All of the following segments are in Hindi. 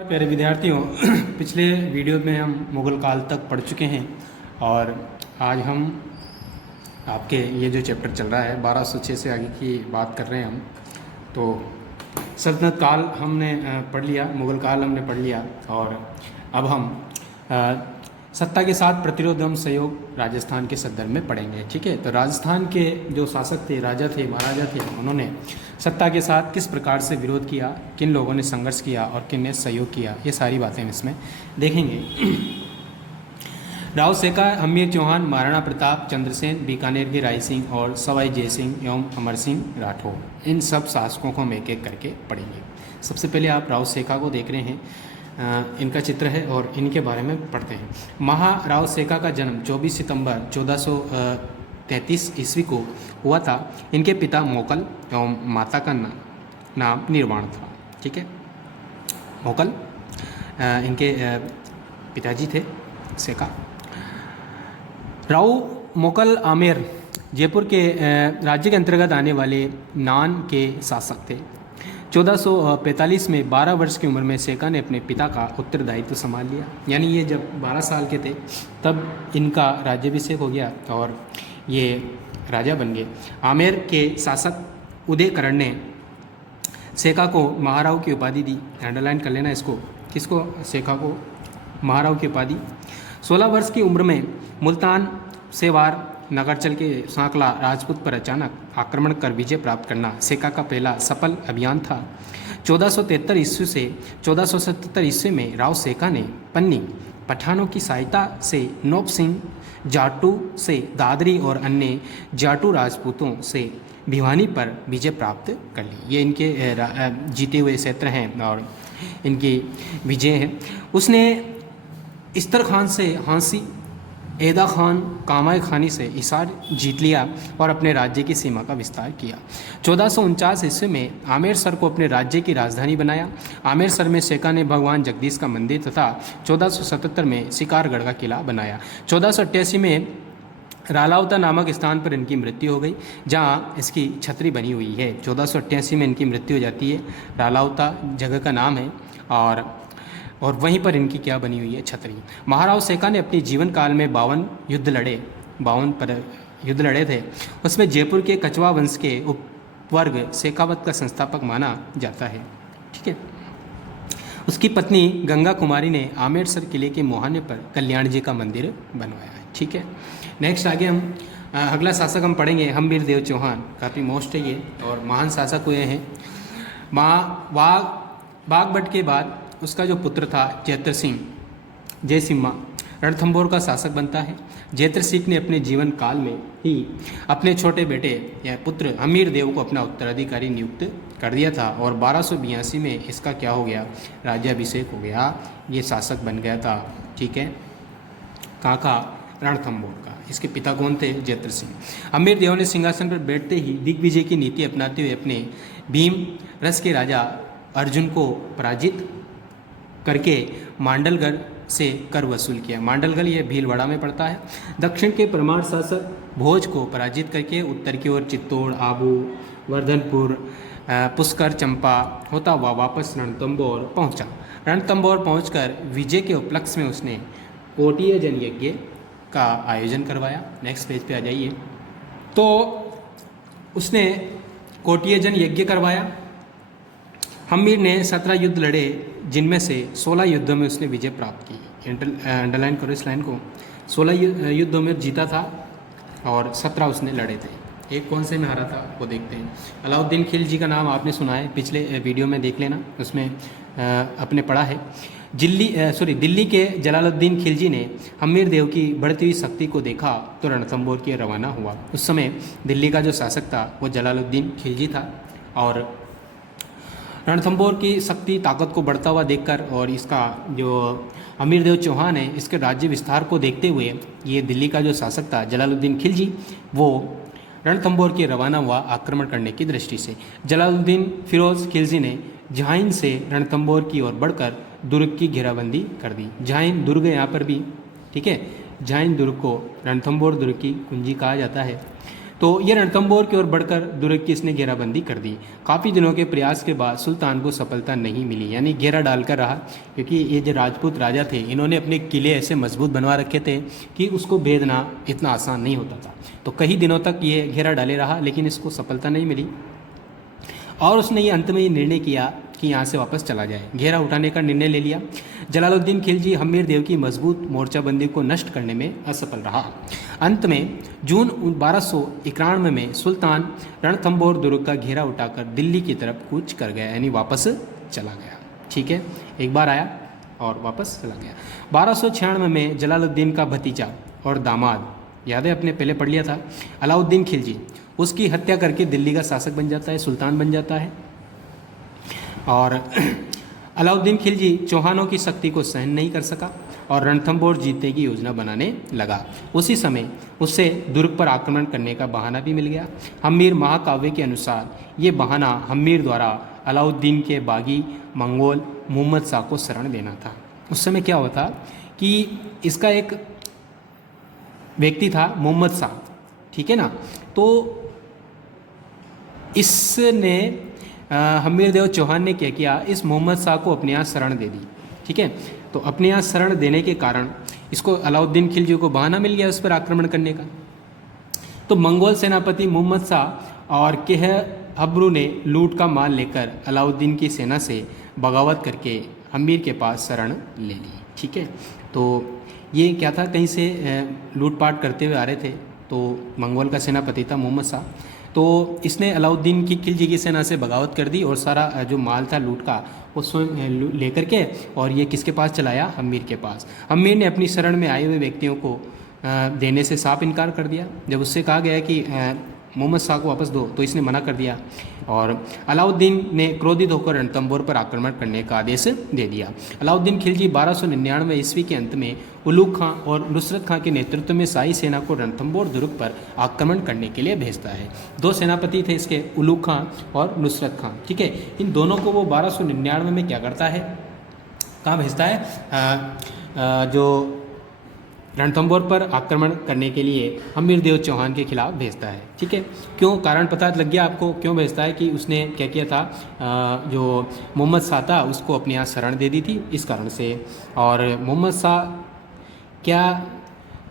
प्यारे विद्यार्थियों, पिछले वीडियो में हम मुग़ल काल तक पढ़ चुके हैं और आज हम आपके ये जो चैप्टर चल रहा है 1206 से आगे की बात कर रहे हैं हम। तो सल्तनत काल हमने पढ़ लिया, मुग़ल काल हमने पढ़ लिया और अब हम सत्ता के साथ प्रतिरोध एवं सहयोग राजस्थान के संदर्भ में पढ़ेंगे। ठीक है, तो राजस्थान के जो शासक थे, राजा थे, महाराजा थे, उन्होंने सत्ता के साथ किस प्रकार से विरोध किया, किन लोगों ने संघर्ष किया और किन ने सहयोग किया, ये सारी बातें हम इसमें देखेंगे। राव सेका, हमीर चौहान, महाराणा प्रताप, चंद्रसेन, बीकानेर के राय सिंह और सवाई जय सिंह एवं अमर सिंह राठौर, इन सब शासकों को हम एक एक करके पढ़ेंगे। सबसे पहले आप राव सेका को देख रहे हैं, इनका चित्र है और इनके बारे में पढ़ते हैं। महाराव सेका का जन्म 24 सितंबर 1433 ईस्वी को हुआ था। इनके पिता मोकल एवं माता का नाम निर्वाण था। ठीक है, मोकल इनके पिताजी थे सेका। राव मोकल आमेर जयपुर के राज्य के अंतर्गत आने वाले नान के शासक थे। 1445 में 12 वर्ष की उम्र में सेका ने अपने पिता का उत्तरदायित्व संभाल लिया। यानी ये जब 12 साल के थे तब इनका राज्याभिषेक हो गया और ये राजा बन गए। आमेर के शासक उदयकरण ने सेका को महाराव की उपाधि दी। अंडरलाइन कर लेना इसको, किसको? सेका को महाराव की उपाधि। 16 वर्ष की उम्र में मुल्तान से वार नगरचल के सांकला राजपूत पर अचानक आक्रमण कर विजय प्राप्त करना सेका का पहला सफल अभियान था। 1473 ईस्वी से 1477 ईस्वी में राव सेका ने पन्नी पठानों की सहायता से नौब सिंह जाटू से दादरी और अन्य जाटू राजपूतों से भिवानी पर विजय प्राप्त कर ली। ये इनके जीते हुए क्षेत्र हैं और इनकी विजय है। उसने इस्तर खान से हांसी, एदा खान, कामाय खानी से हिसार जीत लिया और अपने राज्य की सीमा का विस्तार किया। 1449 ईस्वी में आमेरसर को अपने राज्य की राजधानी बनाया। आमेरसर में सेका ने भगवान जगदीश का मंदिर तथा 1477 में शिकारगढ़ का किला बनाया। 1488 में रालावता नामक स्थान पर इनकी मृत्यु हो गई, जहां इसकी छतरी बनी हुई है। 1488 में इनकी मृत्यु हो जाती है। रालावता जगह का नाम है और वहीं पर इनकी क्या बनी हुई है? छतरी। महाराव सेका ने अपने जीवन काल में 52 युद्ध लड़े थे। उसमें जयपुर के कछवा वंश के उपवर्ग सेकावत का संस्थापक माना जाता है। ठीक है, उसकी पत्नी गंगा कुमारी ने आमेरसर किले के मुहाने पर कल्याण जी का मंदिर बनवाया है। ठीक है, नेक्स्ट आगे हम अगला शासक हम पढ़ेंगे हम्मीर देव चौहान। काफ़ी मोस्ट है ये और महान शासक हुए हैं। बागभट के बाद उसका जो पुत्र था जैत्र सिंह, जयसिम्हा, रणथंभौर का शासक बनता है। जैत्र सिंह ने अपने जीवन काल में ही अपने छोटे बेटे या पुत्र हमीर देव को अपना उत्तराधिकारी नियुक्त कर दिया था और 1282 में इसका क्या हो गया? राज्याभिषेक हो गया। ये शासक बन गया था। ठीक है, कहाँ का? रणथंभौर का। इसके पिता कौन थे? जैत्र सिंह। हमीर देव ने सिंहासन पर बैठते ही दिग्विजय की नीति अपनाते हुए अपने भीम रस के राजा अर्जुन को पराजित करके मांडलगढ़ से कर वसूल किया। मांडलगढ़ ये भीलवाड़ा में पड़ता है। दक्षिण के परमार शासक भोज को पराजित करके उत्तर की ओर चित्तौड़, आबू, वर्धनपुर, पुष्कर, चंपा होता हुआ वापस रणथंभौर पहुंचा। रणथंभौर पहुंचकर विजय के उपलक्ष्य में उसने कोटिय जन यज्ञ का आयोजन करवाया। नेक्स्ट पेज पे आ जाइए। तो उसने कोटिय जन यज्ञ करवाया। हम्मीर ने 17 युद्ध लड़े, जिनमें से 16 युद्धों में उसने विजय प्राप्त की। अंडरलाइन करो इस लाइन को। 16 युद्धों में जीता था और 17 उसने लड़े थे। एक कौन से में हारा था वो देखते हैं। अलाउद्दीन खिलजी का नाम आपने सुना है, पिछले वीडियो में देख लेना, उसमें अपने पढ़ा है। दिल्ली के जलालुद्दीन खिलजी ने हम्मीर देव की बढ़ती हुई शक्ति को देखा तो रणथंभौर की रवाना हुआ। उस समय दिल्ली का जो शासक था वो जलालुद्दीन खिलजी था और रणथंभौर की शक्ति ताकत को बढ़ता हुआ देखकर और इसका जो हमीर देव चौहान है, इसके राज्य विस्तार को देखते हुए ये दिल्ली का जो शासक था जलालुद्दीन खिलजी, वो रणथंभौर के रवाना हुआ आक्रमण करने की दृष्टि से। जलालुद्दीन फिरोज खिलजी ने झाइन से रणथंभौर की ओर बढ़कर दुर्ग की घेराबंदी कर दी। झाइन दुर्ग यहाँ पर भी, ठीक है, झाइन दुर्ग को रणथंभौर दुर्ग की कुंजी कहा जाता है। तो ये रणथंभौर की ओर बढ़कर दुर्ग की इसने घेराबंदी कर दी। काफ़ी दिनों के प्रयास के बाद सुल्तान को सफलता नहीं मिली, यानी घेरा डालकर रहा, क्योंकि ये जो राजपूत राजा थे इन्होंने अपने किले ऐसे मजबूत बनवा रखे थे कि उसको भेदना इतना आसान नहीं होता था। तो कई दिनों तक ये घेरा डाले रहा, लेकिन इसको सफलता नहीं मिली और उसने ये अंत में ये निर्णय किया कि यहाँ से वापस चला जाए। घेरा उठाने का निर्णय ले लिया। जलालुद्दीन खिलजी हमीर देव की मजबूत मोर्चाबंदी को नष्ट करने में असफल रहा। अंत में जून 1291 में सुल्तान रणथंभौर दुर्ग का घेरा उठाकर दिल्ली की तरफ कूच कर गया, यानी वापस चला गया। ठीक है, एक बार आया और वापस चला गया। 1296 में जलालुद्दीन का भतीजा और दामाद, याद है अपने पहले पढ़ लिया था, अलाउद्दीन खिलजी, उसकी हत्या करके दिल्ली का शासक बन जाता है, सुल्तान बन जाता है। और अलाउद्दीन खिलजी चौहानों की शक्ति को सहन नहीं कर सका और रणथंभौर जीतने की योजना बनाने लगा। उसी समय उससे दुर्ग पर आक्रमण करने का बहाना भी मिल गया। हम्मीर महाकाव्य के अनुसार ये बहाना हम्मीर द्वारा अलाउद्दीन के बागी मंगोल मोहम्मद शाह को शरण देना था। उस समय क्या होता कि इसका एक व्यक्ति था मोहम्मद शाह, ठीक है ना, तो इसने हमीर देव चौहान ने क्या किया, इस मोहम्मद शाह को अपने यहाँ शरण दे दी। ठीक है, तो अपने यहाँ शरण देने के कारण इसको अलाउद्दीन खिलजी को बहाना मिल गया उस पर आक्रमण करने का। तो मंगोल सेनापति मोहम्मद शाह और केह हब्रू ने लूट का माल लेकर अलाउद्दीन की सेना से बगावत करके हमीर के पास शरण ले ली। ठीक है, तो ये क्या था, कहीं से लूटपाट करते हुए आ रहे थे, तो मंगोल का सेनापति था मोहम्मद शाह, तो इसने अलाउद्दीन की खिलजी की सेना से बगावत कर दी और सारा जो माल था लूट का वो स्वयं लेकर के और ये किसके पास चलाया, हम्मीर के पास। हम्मीर ने अपनी शरण में आए हुए व्यक्तियों को देने से साफ इनकार कर दिया। जब उससे कहा गया कि मोहम्मद शाह को वापस दो, तो इसने मना कर दिया और अलाउद्दीन ने क्रोधित होकर रणथंभौर पर आक्रमण करने का आदेश दे दिया। अलाउद्दीन खिलजी 1299 ईस्वी के अंत में उलूग खां और नुसरत खां के नेतृत्व में शाही सेना को रणथंभौर दुर्ग पर आक्रमण करने के लिए भेजता है। दो सेनापति थे इसके, उलूग खां और नुसरत खां। ठीक है, इन दोनों को वो 1299 में क्या करता है, कहाँ भेजता है, जो रणथंभौर पर आक्रमण करने के लिए हमीर देव चौहान के खिलाफ भेजता है। ठीक है, क्यों, कारण पता लग गया आपको क्यों भेजता है, कि उसने क्या किया था, जो मोहम्मद शाह था उसको अपने यहाँ शरण दे दी थी, इस कारण से। और मोहम्मद शाह क्या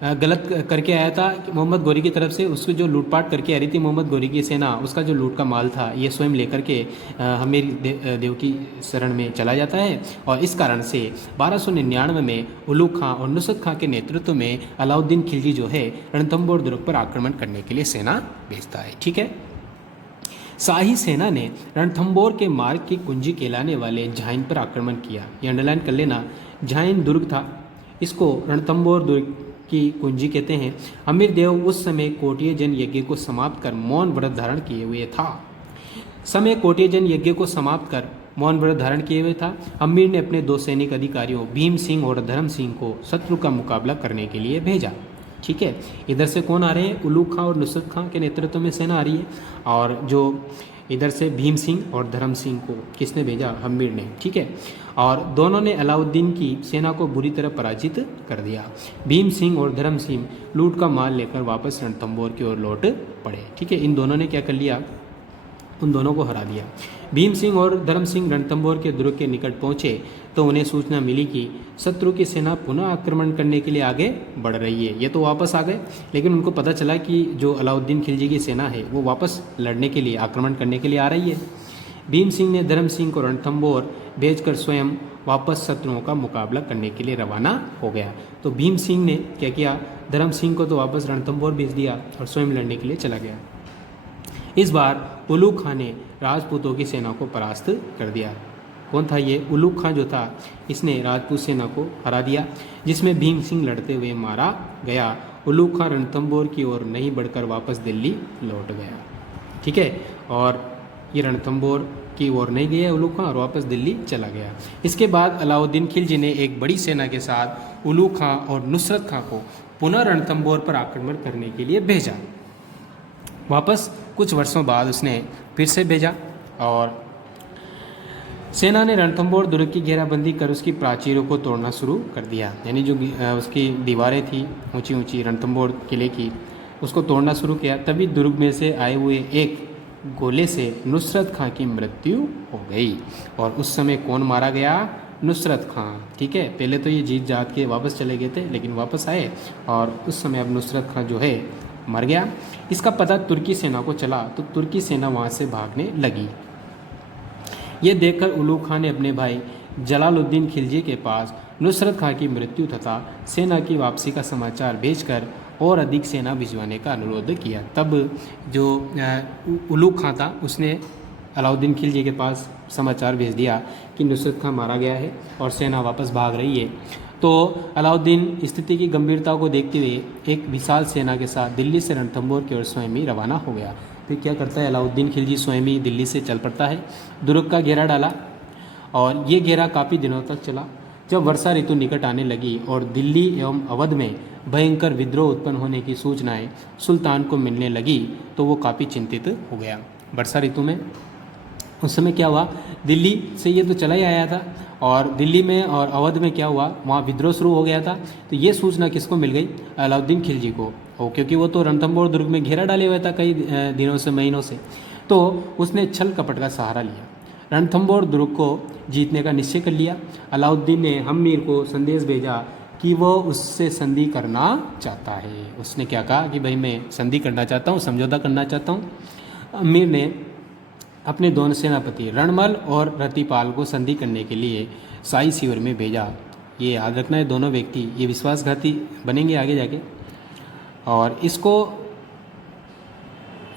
गलत करके आया था, मोहम्मद गोरी की तरफ से उसको जो लूटपाट करके आ रही थी मोहम्मद गोरी की सेना, उसका जो लूट का माल था ये स्वयं लेकर के हमीर देव की शरण में चला जाता है। और इस कारण से 1299 में उलूग खां और नुसरत खां के नेतृत्व में अलाउद्दीन खिलजी जो है रणथंभौर दुर्ग पर आक्रमण करने के लिए सेना भेजता है। ठीक है, शाही सेना ने रणथंभौर के मार्ग की कुंजी कहलाने वाले झाइन पर आक्रमण किया। ये अंडरलाइन कर लेना, झाइन दुर्ग था, इसको रणथंभौर दुर्ग की कुंजी कहते हैं। हमीर देव उस समय कोटिय जन यज्ञ को समाप्त कर मौन व्रत धारण किए हुए था। कोटिय जन यज्ञ को समाप्त कर मौन व्रत धारण किए हुए था। हमीर ने अपने दो सैनिक अधिकारियों भीम सिंह और धर्म सिंह को शत्रु का मुकाबला करने के लिए भेजा। ठीक है, इधर से कौन आ रहे हैं, उलूग खां और नुसरत खां के नेतृत्व में सेना आ रही है, और जो इधर से भीम सिंह और धर्म सिंह को किसने भेजा, हमीर ने। ठीक है, और दोनों ने अलाउद्दीन की सेना को बुरी तरह पराजित कर दिया। भीम सिंह और धर्म सिंह लूट का माल लेकर वापस रणथंभौर की ओर लौट पड़े। ठीक है, इन दोनों ने क्या कर लिया, उन दोनों को हरा दिया। भीम सिंह और धर्म सिंह रणथंभौर के दुर्ग के निकट पहुंचे तो उन्हें सूचना मिली कि शत्रु की सेना पुनः आक्रमण करने के लिए आगे बढ़ रही है। ये तो वापस आ गए, लेकिन उनको पता चला कि जो अलाउद्दीन खिलजी की सेना है वो वापस लड़ने के लिए, आक्रमण करने के लिए आ रही है। भीम सिंह ने धर्म सिंह को रणथंभौर भेजकर स्वयं वापस शत्रुओं का मुकाबला करने के लिए रवाना हो गया। तो भीम सिंह ने क्या किया, धर्म सिंह को तो वापस रणथंभौर भेज दिया और स्वयं लड़ने के लिए चला गया। इस बार उलूग खां ने राजपूतों की सेना को परास्त कर दिया। कौन था ये, उलूग खां जो था, इसने राजपूत सेना को हरा दिया, जिसमें भीम सिंह लड़ते हुए मारा गया। उलूग खां रणथंभौर की ओर नहीं बढ़कर वापस दिल्ली लौट गया। ठीक है, और ये रणथंभौर की ओर नहीं गया उलूग खां और वापस दिल्ली चला गया। इसके बाद अलाउद्दीन खिलजी ने एक बड़ी सेना के साथ उलूग खां और नुसरत खां को पुनः रणथंभौर पर आक्रमण करने के लिए भेजा। वापस कुछ वर्षों बाद उसने फिर से भेजा और सेना ने रणथंभौर दुर्ग की घेराबंदी कर उसकी प्राचीरों को तोड़ना शुरू कर दिया। यानी जो उसकी दीवारें थी ऊंची ऊंची रणथंभौर किले की, उसको तोड़ना शुरू किया, तभी दुर्ग में से आए हुए एक गोले से नुसरत खां की मृत्यु हो गई। और उस समय कौन मारा गया? नुसरत खां। ठीक है, पहले तो ये जीत जात के वापस चले गए थे, लेकिन वापस आए और उस समय अब नुसरत खां जो है मर गया। इसका पता तुर्की सेना को चला तो तुर्की सेना वहाँ से भागने लगी। ये देखकर उलूग खां ने अपने भाई जलालुद्दीन खिलजी के पास नुसरत खां की मृत्यु तथा सेना की वापसी का समाचार भेजकर और अधिक सेना भिजवाने का अनुरोध किया। तब जो उलूग खां था उसने अलाउद्दीन खिलजी के पास समाचार भेज दिया कि नुसरत खां मारा गया है और सेना वापस भाग रही है। तो अलाउद्दीन स्थिति की गंभीरता को देखते हुए एक विशाल सेना के साथ दिल्ली से रणथंभौर की ओर स्वयं ही रवाना हो गया। तो क्या करता है अलाउद्दीन खिलजी? स्वयं ही दिल्ली से चल पड़ता है, दुर्ग का घेरा डाला और ये घेरा काफ़ी दिनों तक चला। जब वर्षा ऋतु निकट आने लगी और दिल्ली एवं अवध में भयंकर विद्रोह उत्पन्न होने की सूचनाएं सुल्तान को मिलने लगी तो वो काफ़ी चिंतित हो गया। वर्षा ऋतु में उस समय क्या हुआ, दिल्ली से ये तो चला ही आया था और दिल्ली में और अवध में क्या हुआ, वहाँ विद्रोह शुरू हो गया था। तो ये सूचना किसको मिल गई? अलाउद्दीन खिलजी को। क्योंकि वो तो रणथंभौर दुर्ग में घेरा डाले हुए था कई दिनों से, महीनों से। तो उसने छल कपट का सहारा लिया, रणथंभौर दुर्ग को जीतने का निश्चय कर लिया। अलाउद्दीन ने हम्मीर को संदेश भेजा कि वो उससे संधि करना चाहता है। उसने क्या कहा कि भाई मैं संधि करना चाहता हूँ, समझौता करना चाहता हूँ। अमीर ने अपने दोनों सेनापति रणमल और रतिपाल को संधि करने के लिए शाही शिविर में भेजा। ये याद रखना है, दोनों व्यक्ति ये विश्वासघाती बनेंगे आगे जाके। और इसको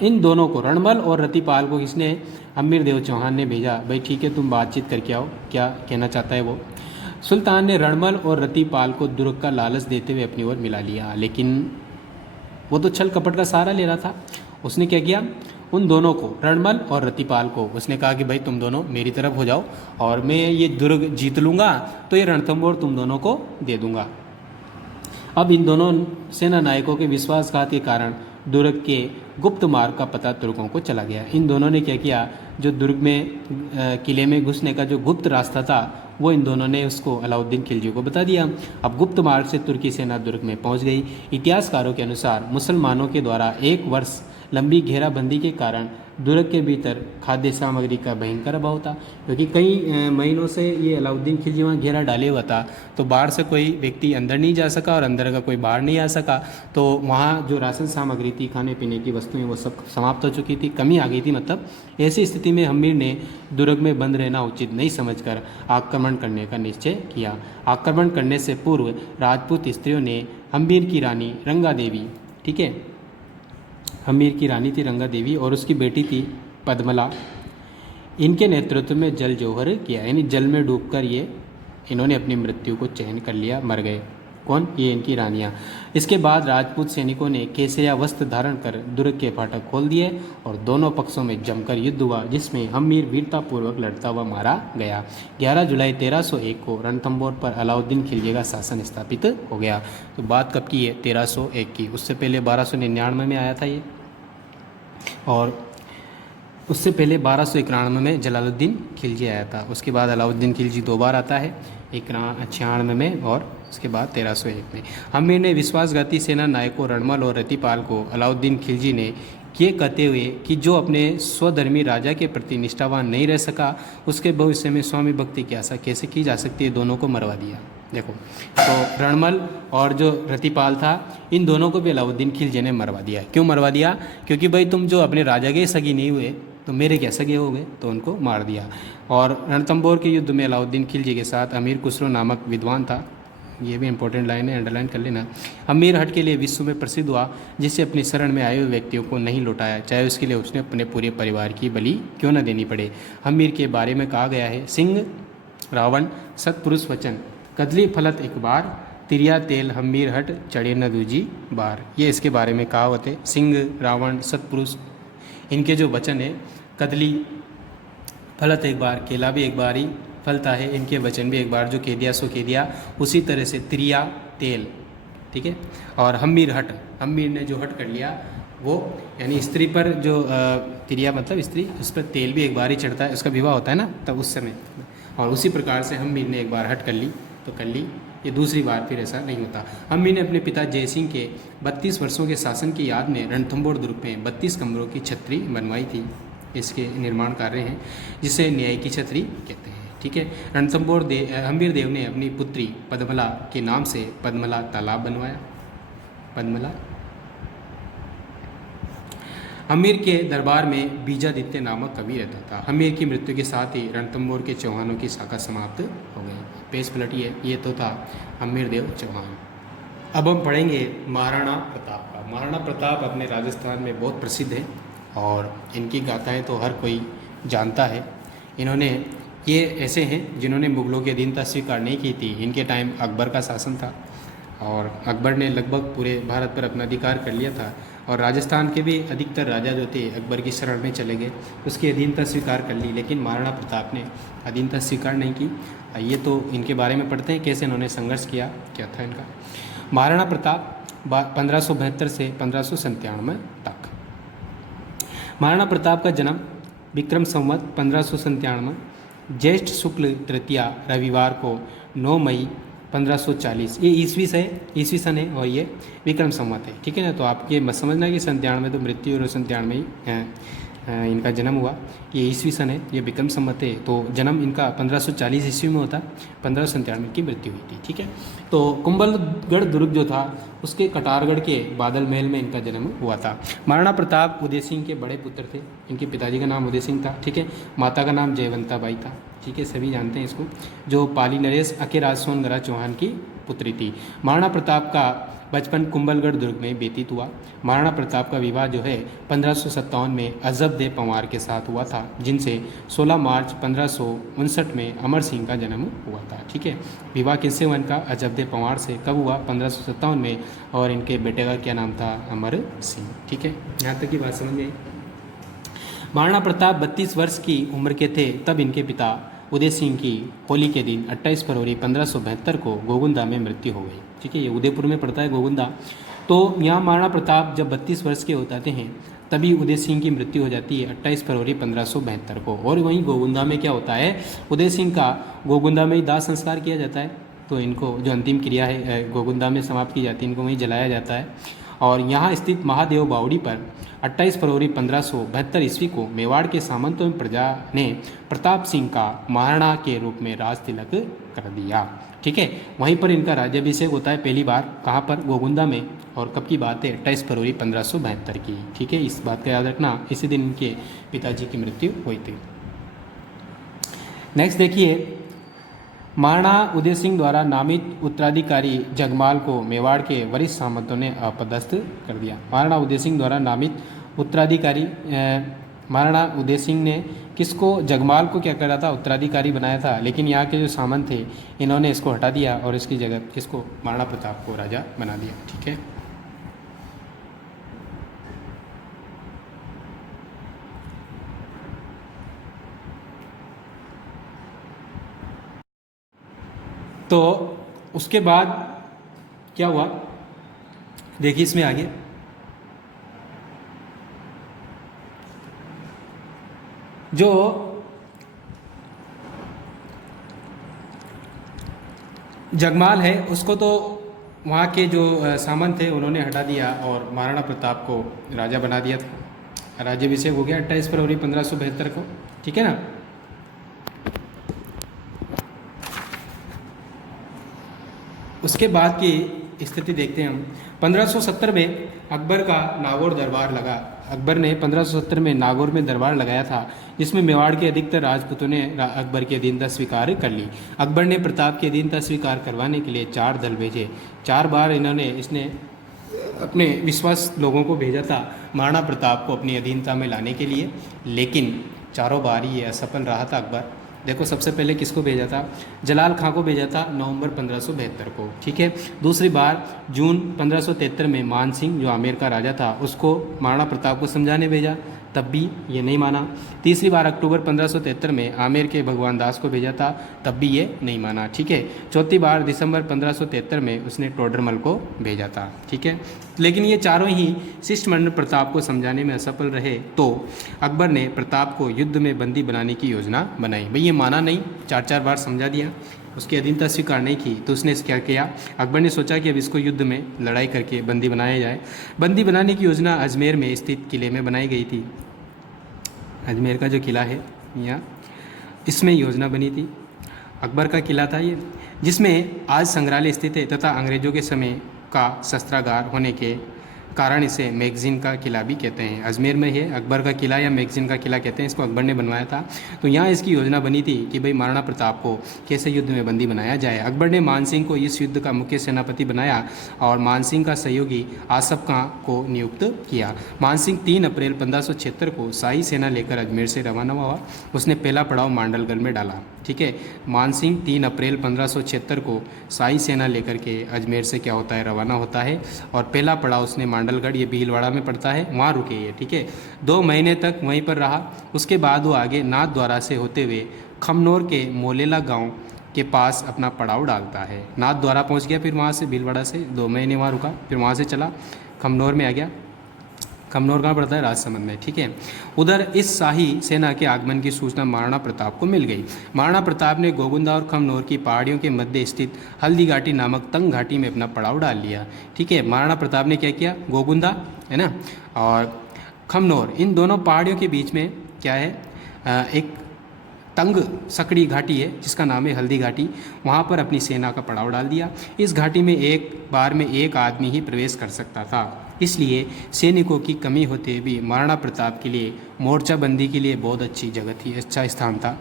इन दोनों को, रणमल और रतिपाल को किसने? अमीर देव चौहान ने भेजा। भाई ठीक है, तुम बातचीत करके आओ, क्या कहना चाहता है वो। सुल्तान ने रणमल और रतिपाल को दुर्ग का लालच देते हुए अपनी ओर मिला लिया, लेकिन वो तो छल कपट का सहारा ले रहा था। उसने क्या किया, उन दोनों को, रणमल और रतिपाल को, उसने कहा कि भाई तुम दोनों मेरी तरफ हो जाओ और मैं ये दुर्ग जीत लूँगा तो ये रणथंभौर तुम दोनों को दे दूँगा। अब इन दोनों सेना नायकों के विश्वासघात के कारण दुर्ग के गुप्त मार्ग का पता तुर्कों को चला गया। इन दोनों ने क्या किया, जो दुर्ग में किले में घुसने का जो गुप्त रास्ता था वो इन दोनों ने उसको अलाउद्दीन खिलजी को बता दिया। अब गुप्त मार्ग से तुर्की सेना दुर्ग में पहुंच गई। इतिहासकारों के अनुसार मुसलमानों के द्वारा 1 वर्ष लंबी घेराबंदी के कारण दुर्ग के भीतर खाद्य सामग्री का भयंकर अभाव था, क्योंकि कई महीनों से ये अलाउद्दीन खिलजी वहाँ घेरा डाले हुआ था, तो बाहर से कोई व्यक्ति अंदर नहीं जा सका और अंदर का कोई बाहर नहीं आ सका। तो वहाँ जो राशन सामग्री थी, खाने पीने की वस्तुएं, वो सब समाप्त हो चुकी थी, कमी आ गई थी। मतलब ऐसी स्थिति में हम्मीर ने दुर्ग में बंद रहना उचित नहीं समझकर आक्रमण करने का निश्चय किया। आक्रमण करने से पूर्व राजपूत स्त्रियों ने हम्मीर की रानी रंगा देवी, ठीक है, हम्मीर की रानी थी रंगा देवी और उसकी बेटी थी पद्मला, इनके नेतृत्व में जल जौहर किया, यानी जल में डूबकर ये इन्होंने अपनी मृत्यु को चयन कर लिया, मर गए। कौन? ये इनकी रानियाँ। इसके बाद राजपूत सैनिकों ने केसरिया वस्त्र धारण कर दुर्ग के फाटक खोल दिए और दोनों पक्षों में जमकर युद्ध हुआ, जिसमें हम्मीर वीरतापूर्वक लड़ता हुआ मारा गया। 11 जुलाई 1301 को रणथंभौर पर अलाउद्दीन खिलजी का शासन स्थापित हो गया। तो बात कब की है? 1301 की। उससे पहले 1299 में आया था ये, और उससे पहले 1291 में जलालुद्दीन खिलजी आया था। उसके बाद अलाउद्दीन खिलजी 2 बार आता है, 96 में और उसके बाद 1301 में। हम्मीर ने विश्वासघाती सेना नायकों रणमल और रतिपाल को अलाउद्दीन खिलजी ने ये कहते हुए कि जो अपने स्वधर्मी राजा के प्रति निष्ठावान नहीं रह सका, उसके भविष्य में स्वामी भक्ति की आशा कैसे की जा सकती है, दोनों को मरवा दिया। देखो, तो रणमल और जो रतिपाल था, इन दोनों को भी अलाउद्दीन खिलजी ने मरवा दिया। क्यों मरवा दिया? क्योंकि भाई तुम जो अपने राजा के सगी नहीं हुए तो मेरे क्या सगे हो गए, तो उनको मार दिया। और रणथंभौर के युद्ध में अलाउद्दीन खिलजी के साथ अमीर खुसरो नामक विद्वान था, ये भी इंपॉर्टेंट लाइन है, अंडरलाइन कर लेना। हम्मीर हट के लिए विश्व में प्रसिद्ध हुआ, जिससे अपनी शरण में आए हुए व्यक्तियों को नहीं लौटाया, चाहे उसके लिए उसने अपने पूरे परिवार की बलि क्यों न देनी पड़े। हम्मीर के बारे में कहा गया है, सिंह रावण सतपुरुष वचन, कदली फलत एक बार, तिरिया तेल हम्मीर हट चढ़े न दूजी बार। ये इसके बारे में कहावत है। सिंह रावण सतपुरुष, इनके जो वचन है, कदली फलत एक बार, केला भी एक बार ही फलता है, इनके वचन भी एक बार, जो कह दिया सो कह दिया। उसी तरह से तिरिया तेल, ठीक है, और हम्मीर हट, हम्मीर ने जो हट कर लिया वो, यानी स्त्री पर जो तिरिया मतलब स्त्री, उस पर तेल भी एक बार ही चढ़ता है, उसका विवाह होता है ना तब उस समय, और उसी प्रकार से हम्मीर ने एक बार हट कर ली तो कर ली। ये दूसरी बार फिर ऐसा नहीं होता। अम्मी ने अपने पिता जयसिंह के 32 वर्षों के शासन की याद में रणथंभौर दुर्ग में 32 कमरों की छतरी बनवाई थी। इसके निर्माण कार्य हैं जिसे न्याय की छतरी कहते हैं। ठीक है। रणथंभौर हम्बीर देव ने अपनी पुत्री पद्मला के नाम से पद्मला तालाब बनवाया। पद्मला। हम्मीर के दरबार में बीजादित्य नामक कवि रहता था। हम्मीर की मृत्यु के साथ ही रणथंभौर के चौहानों की शाखा समाप्त हो गई। पेश पलटिए। ये तो था हम्मीर देव चौहान। अब हम पढ़ेंगे महाराणा प्रताप का। महाराणा प्रताप अपने राजस्थान में बहुत प्रसिद्ध है और इनकी गाथाएं तो हर कोई जानता है। इन्होंने ये ऐसे हैं जिन्होंने मुगलों की अधीनता स्वीकार नहीं की थी। इनके टाइम अकबर का शासन था और अकबर ने लगभग पूरे भारत पर अपना अधिकार कर लिया था और राजस्थान के भी अधिकतर राजा जो थे अकबर की शरण में चले गए, उसकी अधीनता स्वीकार कर ली। लेकिन महाराणा प्रताप ने अधीनता स्वीकार नहीं की। ये तो इनके बारे में पढ़ते हैं कैसे इन्होंने संघर्ष किया, क्या था इनका। महाराणा प्रताप 1572 से 1597 तक। महाराणा प्रताप का जन्म विक्रम संवत 1597 ज्येष्ठ शुक्ल तृतीया रविवार को 9 मई 1540, ये ईस्वी सन है और ये विक्रम संवत है। ठीक है ना। तो आपके मत समझना कि 97 तो मृत्यु और 97 ही इनका जन्म हुआ। ये ईस्वी सन है, ये विक्रम संवत है। तो जन्म इनका 1540 ईस्वी में होता, 1597 की मृत्यु हुई थी। ठीक है। तो कुंभलगढ़ दुर्ग जो था उसके कटारगढ़ के बादल महल में इनका जन्म हुआ था। महाराणा प्रताप उदय सिंह के बड़े पुत्र थे। इनके पिताजी का नाम उदय सिंह था। ठीक है। माता का नाम जयवंता बाई था। ठीक है, सभी जानते हैं इसको। जो पाली नरेश अकेराज सोनगरा चौहान की पुत्री थी। महाराणा प्रताप का बचपन कुंभलगढ़ दुर्ग में व्यतीत हुआ। महाराणा प्रताप का विवाह जो है 1557 में अजब देव पंवार के साथ हुआ था, जिनसे 16 मार्च 1559 में अमर सिंह का जन्म हुआ था। ठीक है। विवाह किससे हुआ इनका? अजब देव पंवार से। कब हुआ? 1557 में। और इनके बेटे का क्या नाम था? अमर सिंह। ठीक है, यहाँ तक की बात समझ गई। महाराणा प्रताप 32 वर्ष की उम्र के थे तब इनके पिता उदय सिंह की होली के दिन 28 फरवरी 1572 को गोगुंदा में मृत्यु हो गई। ठीक है, ये उदयपुर में पड़ता है गोगुंदा। तो यहाँ महाराणा प्रताप जब 32 वर्ष के होते हैं तभी उदय सिंह की मृत्यु हो जाती है 28 फरवरी 1572 को। और वहीं गोगुंदा में क्या होता है? उदय सिंह का गोगुंदा में ही दाह संस्कार किया जाता है। तो इनको जो अंतिम क्रिया है गोगुंदा में समाप्त की जाती है, इनको वहीं जलाया जाता है। और यहाँ स्थित महादेव बावड़ी पर 28 फरवरी 1572 ईस्वी को मेवाड़ के सामंतों में प्रजा ने प्रताप सिंह का महाराणा के रूप में राज तिलक कर दिया। ठीक है, वहीं पर इनका राज्याभिषेक होता है पहली बार। कहाँ पर? गोगुंदा में। और कब की बात है? 28 फरवरी 1572 की। ठीक है, इस बात का याद रखना। इसी दिन इनके पिताजी की मृत्यु हुई थी। नेक्स्ट देखिए, महाराणा उदय सिंह द्वारा नामित उत्तराधिकारी जगमाल को मेवाड़ के वरिष्ठ सामंतों ने अपदस्थ कर दिया। महाराणा उदय सिंह द्वारा नामित उत्तराधिकारी महाराणा उदय सिंह ने किसको? जगमाल को क्या करा था? उत्तराधिकारी बनाया था। लेकिन यहाँ के जो सामंत थे इन्होंने इसको हटा दिया और इसकी जगह किसको? महाराणा प्रताप को राजा बना दिया। ठीक है। तो उसके बाद क्या हुआ देखिए इसमें आगे। जो जगमाल है उसको तो वहाँ के जो सामंत थे उन्होंने हटा दिया और महाराणा प्रताप को राजा बना दिया था। राज्याभिषेक हो गया 28 फरवरी 1572 को। ठीक है ना। उसके बाद की स्थिति देखते हैं हम। 1570 में अकबर का नागौर दरबार लगा। अकबर ने 1570 में नागौर में दरबार लगाया था, जिसमें मेवाड़ के अधिकतर राजपूतों ने अकबर की अधीनता स्वीकार कर ली। अकबर ने प्रताप की अधीनता स्वीकार करवाने के लिए 4 दल भेजे। 4 बार इसने अपने विश्वास लोगों को भेजा था महाराणा प्रताप को अपनी अधीनता में लाने के लिए, लेकिन चारों बार ही ये असफल रहा था अकबर। देखो, सबसे पहले किसको भेजा था? जलाल खां को भेजा था नवंबर 1572 को। ठीक है। दूसरी बार जून 1573 में मान सिंह जो आमेर का राजा था उसको महाराणा प्रताप को समझाने भेजा, तब भी ये नहीं माना। तीसरी बार अक्टूबर 1573 में आमेर के भगवान दास को भेजा था, तब भी ये नहीं माना। ठीक है। चौथी बार दिसंबर 1573 में उसने टोडरमल को भेजा था। ठीक है। लेकिन ये चारों ही शिष्टमंडल प्रताप को समझाने में असफल रहे, तो अकबर ने प्रताप को युद्ध में बंदी बनाने की योजना बनाई। भाई ये माना नहीं, 4 बार समझा दिया, उसकी अधीनता स्वीकार नहीं की तो उसने क्या किया, अकबर ने सोचा कि अब इसको युद्ध में लड़ाई करके बंदी बनाया जाए। बंदी बनाने की योजना अजमेर में स्थित किले में बनाई गई थी। अजमेर का जो किला है यहाँ, इसमें योजना बनी थी। अकबर का किला था ये, जिसमें आज संग्रहालय स्थित है तथा अंग्रेजों के समय का शस्त्रागार होने के कारण इसे मैगजीन का किला भी कहते हैं। अजमेर में है अकबर का किला या मैगजीन का किला कहते हैं, इसको अकबर ने बनवाया था। तो यहाँ इसकी योजना बनी थी कि भाई महाराणा प्रताप को कैसे युद्ध में बंदी बनाया जाए। अकबर ने मानसिंह को इस युद्ध का मुख्य सेनापति बनाया और मानसिंह का सहयोगी आसफ खां को नियुक्त किया। मानसिंह 3 अप्रैल 1576 को शाही सेना लेकर अजमेर से रवाना हुआ। उसने पहला पड़ाव मांडलगढ़ में डाला। ठीक है, मानसिंह 3 अप्रैल 1576 को शाही सेना लेकर के अजमेर से क्या होता है, रवाना होता है और पहला पड़ाव उसने मांडलगढ़, ये भीलवाड़ा में पड़ता है, वहाँ रुके ये। ठीक है, 2 महीने तक वहीं पर रहा। उसके बाद वो आगे नाथद्वारा से होते हुए खमनोर के मोलेला गांव के पास अपना पड़ाव डालता है। नाथद्वारा पहुँच गया, फिर वहाँ से भीलवाड़ा से 2 महीने वहाँ रुका, फिर वहाँ से चला खमनोर में आ गया। खमनोर कहाँ पड़ता है, राजसमंद में। ठीक है, उधर इस शाही सेना के आगमन की सूचना महाराणा प्रताप को मिल गई। महाराणा प्रताप ने गोगुंदा और खमनोर की पहाड़ियों के मध्य स्थित हल्दी घाटी नामक तंग घाटी में अपना पड़ाव डाल लिया। ठीक है, महाराणा प्रताप ने क्या किया, गोगुंदा है ना और खमनोर, इन दोनों पहाड़ियों के बीच में क्या है, एक तंग सकड़ी घाटी है जिसका नाम है हल्दी घाटी, वहाँ पर अपनी सेना का पड़ाव डाल दिया। इस घाटी में एक बार में एक आदमी ही प्रवेश कर सकता था, इसलिए सैनिकों की कमी होते भी महाराणा प्रताप के लिए मोर्चाबंदी के लिए बहुत अच्छी जगह थी, अच्छा स्थान था।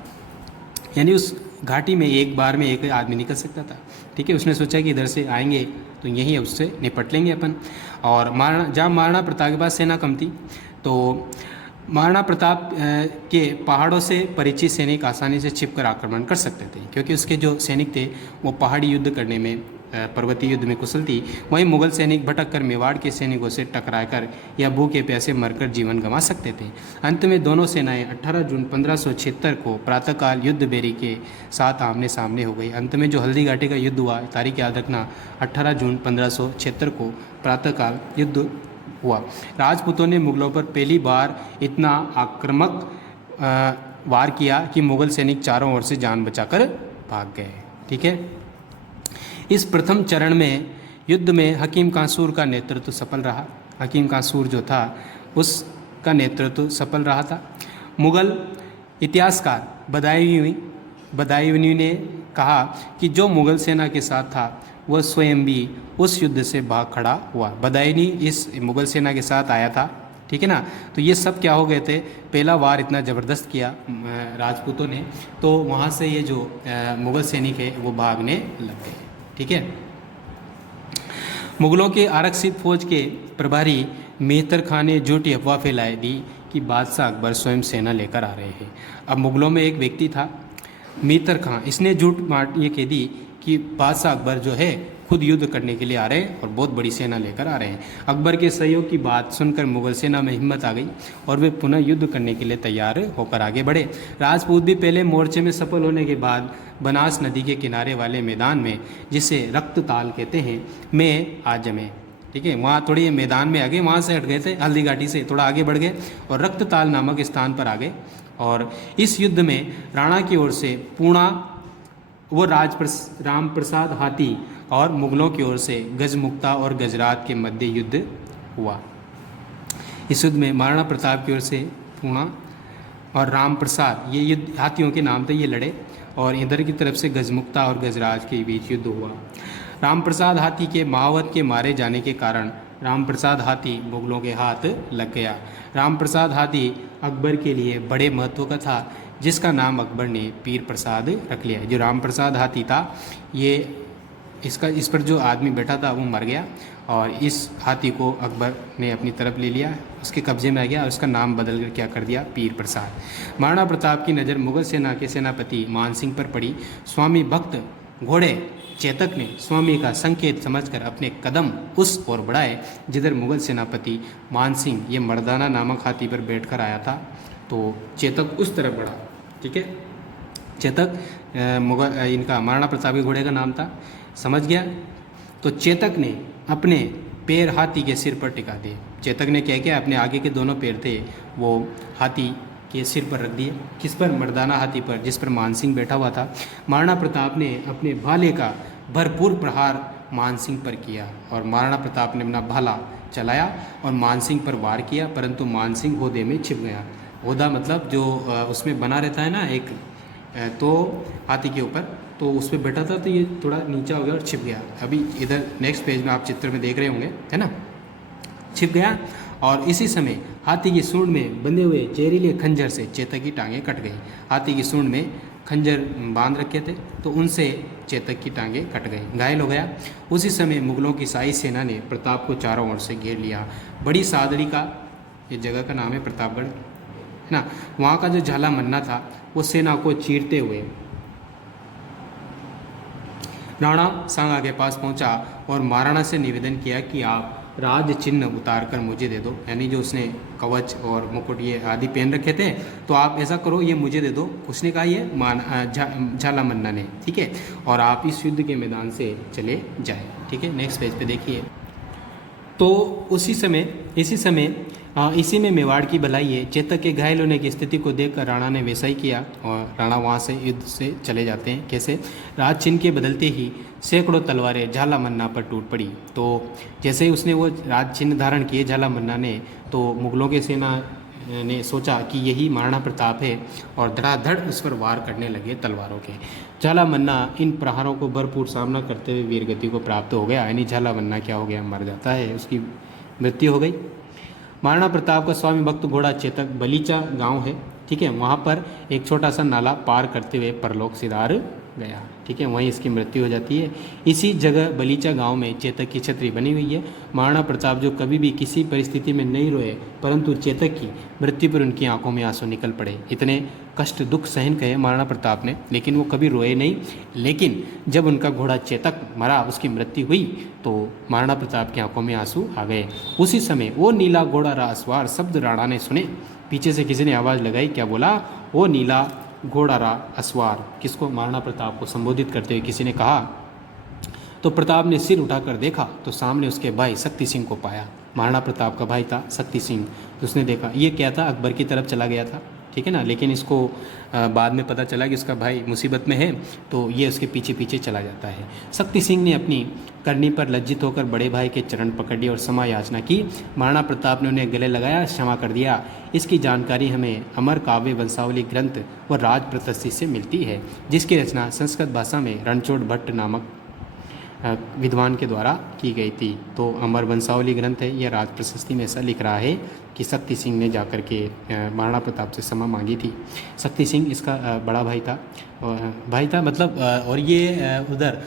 यानी उस घाटी में एक बार में एक आदमी निकल सकता था। ठीक है, उसने सोचा कि इधर से आएंगे तो यहीं उससे निपट लेंगे अपन। और जहाँ महाराणा प्रताप के पास सेना कम थी तो महाराणा प्रताप के पहाड़ों से परिचित सैनिक आसानी से छिपकर आक्रमण कर सकते थे, क्योंकि उसके जो सैनिक थे वो पहाड़ी युद्ध करने में, पर्वतीय युद्ध में कुशल थी। वहीं मुगल सैनिक भटक कर मेवाड़ के सैनिकों से टकराकर या भूखे प्यासे मरकर जीवन गंवा सकते थे। अंत में दोनों सेनाएं 18 जून 1576 को प्रातःकाल युद्ध बेरी के साथ आमने सामने हो गई। अंत में जो हल्दी घाटी का युद्ध हुआ, तारीख याद रखना, 18 जून 1576 को प्रातःकाल युद्ध हुआ। राजपूतों ने मुगलों पर पहली बार इतना आक्रामक वार किया कि मुगल सैनिक चारों ओर से जान बचाकर भाग गए। ठीक है, इस प्रथम चरण में युद्ध में हकीम कांसूर का नेतृत्व सफल रहा। हकीम कांसूर जो था उसका नेतृत्व सफल रहा था। मुगल इतिहासकार बदायूनी ने कहा कि जो मुगल सेना के साथ था वह स्वयं भी उस युद्ध से भाग खड़ा हुआ। बदायूनी इस मुगल सेना के साथ आया था। ठीक है ना, तो ये सब क्या हो गए थे, पहला वार इतना ज़बरदस्त किया राजपूतों ने, तो वहाँ से ये जो मुगल सैनिक है वो भागने लग गए। ठीक है, मुगलों के आरक्षित फौज के प्रभारी मेहतर खान ने झूठी अफवाह फैलाई दी कि बादशाह अकबर स्वयं सेना लेकर आ रहे हैं। अब मुगलों में एक व्यक्ति था मेहतर खान, इसने झूठ ये कह दी कि बादशाह अकबर जो है खुद युद्ध करने के लिए आ रहे हैं और बहुत बड़ी सेना लेकर आ रहे हैं। अकबर के सहयोग की बात सुनकर मुगल सेना में हिम्मत आ गई और वे पुनः युद्ध करने के लिए तैयार होकर आगे बढ़े। राजपूत भी पहले मोर्चे में सफल होने के बाद बनास नदी के किनारे वाले मैदान में, जिसे रक्तताल कहते हैं, में आ जमे। ठीक है, वहाँ थोड़ी मैदान में आ गए, वहाँ से हट गए थे, हल्दी घाटी से थोड़ा आगे बढ़ गए और रक्तताल नामक स्थान पर आ गए। और इस युद्ध में राणा की ओर से पूर्णा वो राम प्रसाद हाथी और मुगलों की ओर से गजमुक्ता और गजरात के मध्य युद्ध हुआ। इस युद्ध में महाराणा प्रताप की ओर से पूर्णा और राम प्रसाद, ये युद्ध हाथियों के नाम थे, ये लड़े और इधर की तरफ से गजमुक्ता और गजराज के बीच युद्ध हुआ। राम प्रसाद हाथी के महावत के मारे जाने के कारण राम प्रसाद हाथी मुगलों के हाथ लग गया। राम प्रसाद हाथी अकबर के लिए बड़े महत्व का था, जिसका नाम अकबर ने पीर प्रसाद रख लिया। जो राम प्रसाद हाथी था, ये इस पर जो आदमी बैठा था वो मर गया और इस हाथी को अकबर ने अपनी तरफ ले लिया, उसके कब्जे में आ गया और उसका नाम बदल कर क्या कर दिया, पीर प्रसाद। महाराणा प्रताप की नज़र मुगल सेना के सेनापति मानसिंह पर पड़ी। स्वामी भक्त घोड़े चेतक ने स्वामी का संकेत समझकर अपने कदम उस ओर बढ़ाए जिधर मुगल सेनापति मानसिंह ये मर्दाना नामक हाथी पर बैठकर आया था। तो चेतक उस तरफ बढ़ा। ठीक है, चेतक मुगल इनका महाराणा प्रताप के घोड़े का नाम था, समझ गया। तो चेतक ने अपने पैर हाथी के सिर पर टिका दिए। चेतक ने क्या किया, अपने आगे के दोनों पैर थे वो हाथी के सिर पर रख दिए। किस पर? मर्दाना हाथी पर, जिस पर मानसिंह बैठा हुआ था। महाराणा प्रताप ने अपने भाले का भरपूर प्रहार मानसिंह पर किया और महाराणा प्रताप ने अपना भाला चलाया और मानसिंह पर वार किया, परंतु मानसिंह होदे में छिप गया। होदा मतलब जो उसमें बना रहता है ना एक, तो हाथी के ऊपर, तो उस पर बैठा था, तो ये थोड़ा नीचा हो गया और छिप गया। अभी इधर नेक्स्ट पेज में आप चित्र में देख रहे होंगे, है ना, छिप गया। और इसी समय हाथी की सूंड में बंधे हुए जहरीले खंजर से चेतक की टांगें कट गई। हाथी की सूंड में खंजर बांध रखे थे, तो उनसे चेतक की टांगें कट गई, घायल हो गया। उसी समय मुगलों की शाही सेना ने प्रताप को चारों ओर से घेर लिया। बड़ी सादड़ी का, ये जगह का नाम है प्रतापगढ़, है ना, वहाँ का जो झाला मन्ना था वो सेना को चीरते हुए राणा सांगा के पास पहुंचा और महाराणा से निवेदन किया कि आप राज चिन्ह उतार कर मुझे दे दो। यानी जो उसने कवच और मुकुट ये आदि पहन रखे थे, तो आप ऐसा करो, ये मुझे दे दो। उसने कहा ये झाला मन्ना ने, ठीक है, और आप इस युद्ध के मैदान से चले जाए। ठीक है, नेक्स्ट पेज पे देखिए। तो इसी में मेवाड़ की भलाई है। चेतक के घायल होने की स्थिति को देखकर राणा ने वैसा ही किया और राणा वहाँ से युद्ध से चले जाते हैं। कैसे? राज चिन्ह के बदलते ही सैकड़ों तलवारें झाला मन्ना पर टूट पड़ी। तो जैसे ही उसने वो राज चिन्ह धारण किए झाला मन्ना ने, तो मुगलों की सेना ने सोचा कि यही महाराणा प्रताप है और धड़ाधड़ उस पर वार करने लगे तलवारों के। झाला मन्ना इन प्रहारों को भरपूर सामना करते हुए वीरगति को प्राप्त हो गया। यानी झाला मन्ना क्या हो गया? मर जाता है, उसकी मृत्यु हो गई। महाराणा प्रताप का स्वामी भक्त घोड़ा चेतक बलीचा गांव है, ठीक है, वहाँ पर एक छोटा सा नाला पार करते हुए परलोक सिधार गया। ठीक है, वहीं इसकी मृत्यु हो जाती है। इसी जगह बलीचा गांव में चेतक की छतरी बनी हुई है। महाराणा प्रताप जो कभी भी किसी परिस्थिति में नहीं रोए, परंतु चेतक की मृत्यु पर उनकी आंखों में आंसू निकल पड़े। इतने कष्ट दुख सहन किए महाराणा प्रताप ने, लेकिन वो कभी रोए नहीं। लेकिन जब उनका घोड़ा चेतक मरा, उसकी मृत्यु हुई, तो महाराणा प्रताप की आंखों में आंसू आ गए। उसी समय वो नीला घोड़ा रा असवार शब्द राणा ने सुने। पीछे से किसी ने आवाज़ लगाई, क्या बोला? वो नीला घोड़ा रा असवार। किसको? महाराणा प्रताप को संबोधित करते हुए किसी ने कहा। तो प्रताप ने सिर उठाकर देखा तो सामने उसके भाई शक्ति सिंह को पाया। महाराणा प्रताप का भाई था शक्ति सिंह। तो उसने देखा, ये क्या था? अकबर की तरफ चला गया था, ठीक है ना, लेकिन इसको बाद में पता चला कि उसका भाई मुसीबत में है, तो ये उसके पीछे पीछे चला जाता है। शक्ति सिंह ने अपनी करनी पर लज्जित होकर बड़े भाई के चरण पकड़ लिए और क्षमा याचना की। महाराणा प्रताप ने उन्हें गले लगाया, क्षमा कर दिया। इसकी जानकारी हमें अमर काव्य वंशावली ग्रंथ व राज प्रशस्ति से मिलती है, जिसकी रचना संस्कृत भाषा में रणछोड़ भट्ट नामक विद्वान के द्वारा की गई थी। तो अमर वंशावली ग्रंथ है, यह राज प्रशस्ति में ऐसा लिख रहा है कि शक्ति सिंह ने जाकर के महाराणा प्रताप से क्षमा मांगी थी। शक्ति सिंह इसका बड़ा भाई था मतलब, और ये उधर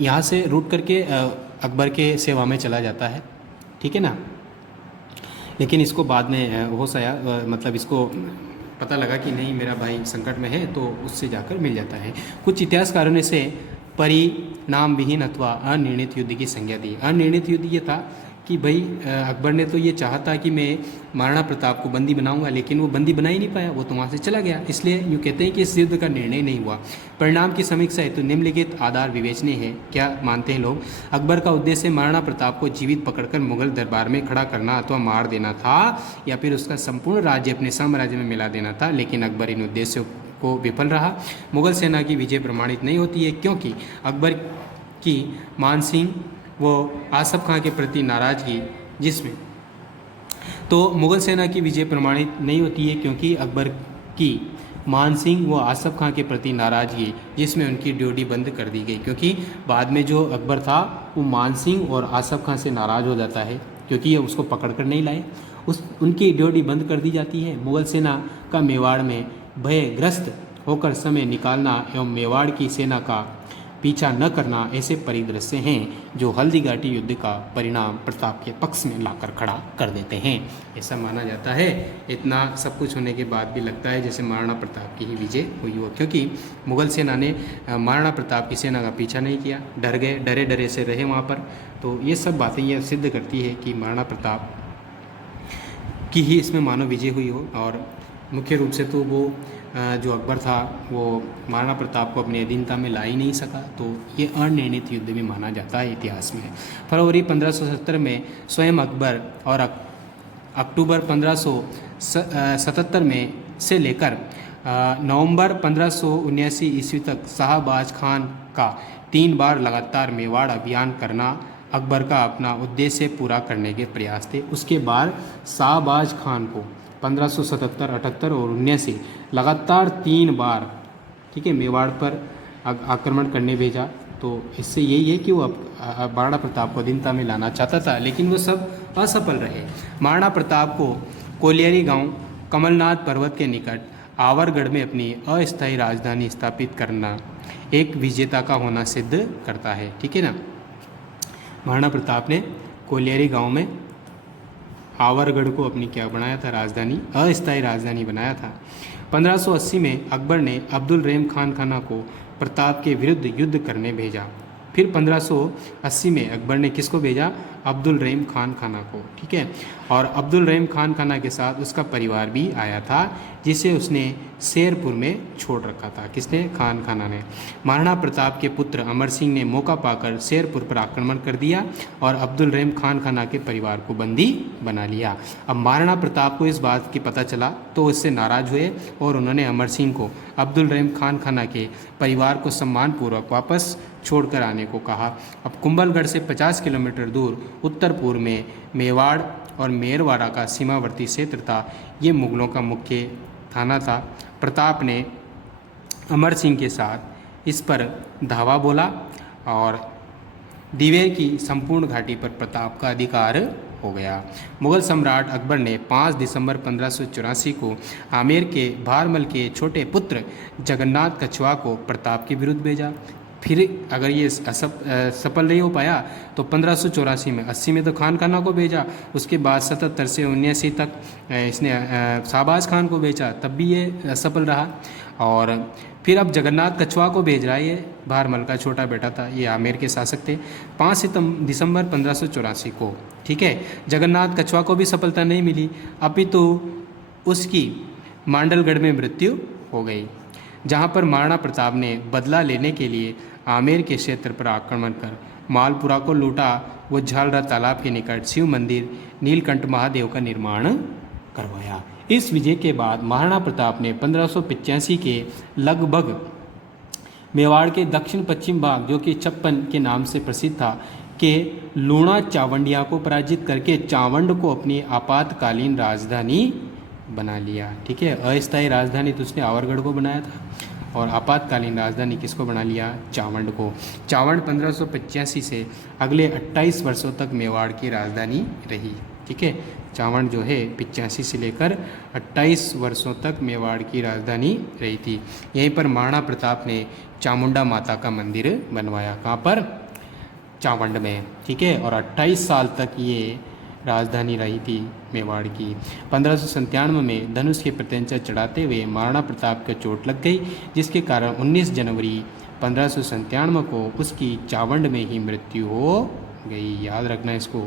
यहाँ से रूट करके अकबर के सेवा में चला जाता है, ठीक है ना। लेकिन इसको बाद में होश आया, मतलब इसको पता लगा कि नहीं मेरा भाई संकट में है, तो उससे जाकर मिल जाता है। कुछ इतिहासकारों ने इसे परिणाम विहीन अथवा अनिर्णित युद्ध की संज्ञा दी। अनिर्णित युद्ध ये था कि भाई अकबर ने तो ये चाहा था कि मैं महाराणा प्रताप को बंदी बनाऊंगा, लेकिन वो बंदी बना ही नहीं पाया, वो तो वहाँ से चला गया। इसलिए यूँ कहते हैं कि इस युद्ध का निर्णय नहीं हुआ। परिणाम की समीक्षा हेतु निम्नलिखित आधार विवेचनीय है। क्या मानते हैं लोग? अकबर का उद्देश्य महाराणा प्रताप को जीवित पकड़कर मुगल दरबार में खड़ा करना अथवा मार देना था, या फिर उसका संपूर्ण राज्य अपने साम्राज्य में मिला देना था। लेकिन अकबर इन उद्देश्यों को विफल रहा। मुगल सेना की विजय प्रमाणित नहीं होती है, क्योंकि अकबर की मानसिंह वो आसफ खां के प्रति नाराजगी, जिसमें तो मुगल सेना की विजय प्रमाणित नहीं होती है क्योंकि अकबर की मानसिंह व आसफ खां के प्रति नाराजगी, जिसमें उनकी ड्यूटी बंद कर दी गई। क्योंकि बाद में जो अकबर था वो मानसिंह और आसफ खां से नाराज़ हो जाता है, क्योंकि ये उसको पकड़ कर नहीं लाए, उनकी ड्यूटी बंद कर दी जाती है। मुगल सेना का मेवाड़ में भयग्रस्त होकर समय निकालना एवं मेवाड़ की सेना का पीछा न करना ऐसे परिदृश्य हैं जो हल्दी घाटी युद्ध का परिणाम प्रताप के पक्ष में लाकर खड़ा कर देते हैं, ऐसा माना जाता है। इतना सब कुछ होने के बाद भी लगता है जैसे महाराणा प्रताप की ही विजय हुई हो, क्योंकि मुगल सेना ने महाराणा प्रताप की सेना का पीछा नहीं किया, डर गए, डरे डरे से रहे वहाँ पर। तो ये सब बातें ये सिद्ध करती है कि महाराणा प्रताप की ही इसमें मानव विजय हुई हो। और मुख्य रूप से तो वो जो अकबर था वो महाराणा प्रताप को अपनी अधीनता में ला ही नहीं सका, तो ये अनिर्णित युद्ध भी माना जाता है इतिहास में। फरवरी 1570 में स्वयं अकबर और अक्टूबर 1777 में से लेकर नवंबर 1579 ईस्वी तक शाहबाज खान का 3 बार लगातार मेवाड़ अभियान करना अकबर का अपना उद्देश्य पूरा करने के प्रयास थे। उसके बाद शाहबाज खान को 1577, 78 और 79 लगातार 3 बार, ठीक है, मेवाड़ पर आक्रमण करने भेजा। तो इससे यही है कि वो महाराणा प्रताप को अधीनता में लाना चाहता था, लेकिन वो सब असफल रहे। महाराणा प्रताप को कोलियरी गांव कमलनाथ पर्वत के निकट आवरगढ़ में अपनी अस्थायी राजधानी स्थापित करना एक विजेता का होना सिद्ध करता है, ठीक है ना। महाराणा प्रताप ने कोलियरी गांव में आवरगढ़ को अपनी क्या बनाया था, राजधानी, अस्थायी राजधानी बनाया था। 1580 में अकबर ने अब्दुल रहीम खान खाना को प्रताप के विरुद्ध युद्ध करने भेजा। फिर 1580 में अकबर ने किसको भेजा, अब्दुल रहीम खान खाना को, ठीक है। और अब्दुल रहीम खान खाना के साथ उसका परिवार भी आया था, जिसे उसने शेरपुर में छोड़ रखा था। किसने, खान खाना ने। महाराणा प्रताप के पुत्र अमर सिंह ने मौका पाकर शेरपुर पर आक्रमण कर दिया और अब्दुल रहीम खान खाना के परिवार को बंदी बना लिया। अब महाराणा प्रताप को इस बात की पता चला तो उससे नाराज हुए और उन्होंने अमर सिंह को अब्दुल रहीम खान खाना के परिवार को सम्मानपूर्वक वापस छोड़कर आने को कहा। अब कुंभलगढ़ से 50 किलोमीटर दूर उत्तर पूर्व में मेवाड़ और मेरवाड़ा का सीमावर्ती क्षेत्र था। ये मुगलों का मुख्य थाना था। प्रताप ने अमर सिंह के साथ इस पर धावा बोला और दिवेर की संपूर्ण घाटी पर प्रताप का अधिकार हो गया। मुगल सम्राट अकबर ने 5 दिसंबर 1584 को आमेर के भारमल के छोटे पुत्र जगन्नाथ कछवा को प्रताप के विरुद्ध भेजा। फिर अगर ये सफल नहीं हो पाया तो 1584 में 80 में तो खान खाना को भेजा। उसके बाद 77 से 79 तक इसने शाहबाज खान को भेजा, तब भी ये असफल रहा। और फिर अब जगन्नाथ कछवा को भेज रहा है, ये भारमल का छोटा बेटा था, ये आमेर के शासक थे। 5 दिसंबर 1584 को, ठीक है, जगन्नाथ कछवा को भी सफलता नहीं मिली, अभी तो उसकी मांडलगढ़ में मृत्यु हो गई, जहाँ पर महाराणा प्रताप ने बदला लेने के लिए आमेर के क्षेत्र पर आक्रमण कर मालपुरा को लूटा। वो झालरा तालाब के निकट शिव मंदिर नीलकंठ महादेव का निर्माण करवाया। इस विजय के बाद महाराणा प्रताप ने 1585 के लगभग मेवाड़ के दक्षिण पश्चिम भाग, जो कि छप्पन के नाम से प्रसिद्ध था, के लूणा चावंडिया को पराजित करके चावंड को अपनी आपातकालीन राजधानी बना लिया, ठीक है। अस्थायी राजधानी तो उसने आवरगढ़ को बनाया था और आपातकालीन राजधानी किसको बना लिया, चावंड को। चावंड 1585 से अगले 28 वर्षों तक मेवाड़ की राजधानी रही, ठीक है। चावंड जो है 85 से लेकर 28 वर्षों तक मेवाड़ की राजधानी रही थी। यहीं पर महाराणा प्रताप ने चामुंडा माता का मंदिर बनवाया, कहाँ पर, चावंड में, ठीक है। और 28 साल तक ये राजधानी रही थी मेवाड़ की। 1597 में धनुष के प्रत्यंचा चढ़ाते हुए महाराणा प्रताप को चोट लग गई, जिसके कारण 19 जनवरी 1597 को उसकी चावंड में ही मृत्यु हो गई। याद रखना इसको।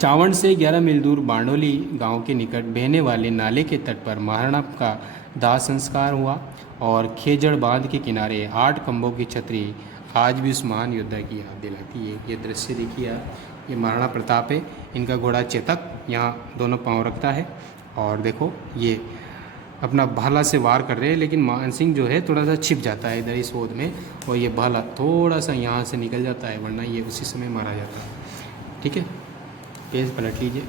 चावंड से 11 मील दूर बांडोली गांव के निकट बहने वाले नाले के तट पर महाराणा का दाह संस्कार हुआ और खेजड़ बांध के किनारे 8 खंभों की छतरी आज भी उस महान योद्धा की याद दिलाती है। ये दृश्य देखिए आप, ये महाराणा प्रताप है, इनका घोड़ा चेतक यहाँ दोनों पांव रखता है और देखो ये अपना भाला से वार कर रहे हैं, लेकिन मान सिंह जो है थोड़ा सा छिप जाता है इधर इस ओध में और ये भाला थोड़ा सा यहाँ से निकल जाता है, वरना ये उसी समय मारा जाता है, ठीक है। पेज पलट लीजिए।